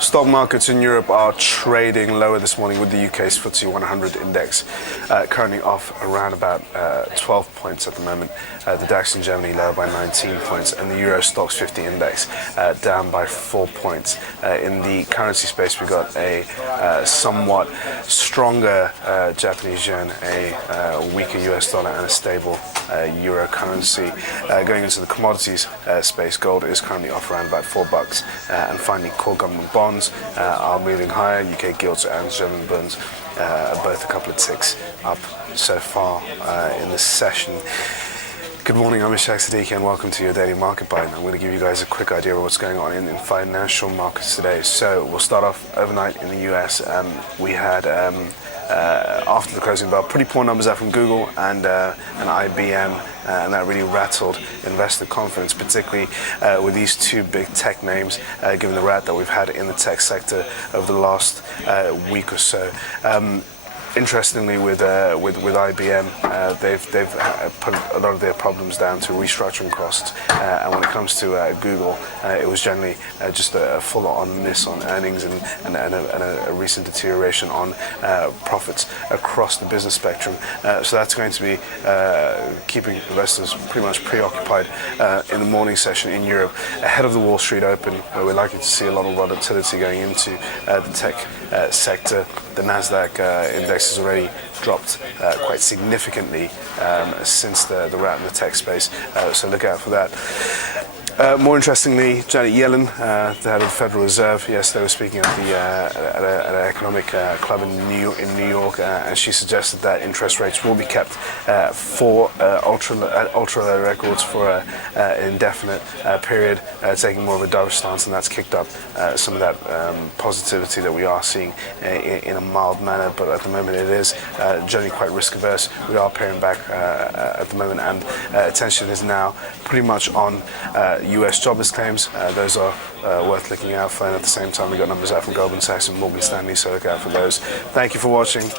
Stock markets in Europe are trading lower this morning, with the UK's FTSE 100 index currently off around about 12 points at the moment. The DAX in Germany lower by 19 points, and the Euro Stoxx 50 index down by 4 points. In the currency space, we've got a somewhat stronger Japanese yen, a weaker US dollar, and a stable euro currency. Going into the commodities space, gold is currently off around about $4. And finally, core government bonds are moving higher. UK gilts and German bonds both a couple of ticks up so far in this session. Good morning, I'm Ishaq Siddiqui and welcome to your Daily Market Bite. I'm going to give you guys a quick idea of what's going on in financial markets today. So we'll start off overnight in the US. We had, after the closing bell, pretty poor numbers out from Google and IBM, and that really rattled investor confidence, particularly with these two big tech names, given the rat that we've had in the tech sector over the last week or so. Interestingly, with IBM, they've put a lot of their problems down to restructuring costs, and when it comes to Google, it was generally just a full-on miss on earnings and a recent deterioration on profits across the business spectrum. So that's going to be keeping investors pretty much preoccupied in the morning session in Europe. Ahead of the Wall Street Open, we're likely to see a lot of volatility going into the tech sector. The Nasdaq index has already dropped quite significantly since the rat in the tech space, so look out for that. More interestingly, Janet Yellen, the head of the Federal Reserve, yesterday was speaking at an economic club in New York, and she suggested that interest rates will be kept for ultra low records for an indefinite period, taking more of a dovish stance, and that's kicked up some of that positivity that we are seeing in a mild manner. But at the moment, it is generally quite risk averse. We are paring back at the moment, and attention is now pretty much on US jobless claims. Those are worth looking out for, and at the same time we've got numbers out from Goldman Sachs and Morgan Stanley, so look out for those. Thank you for watching.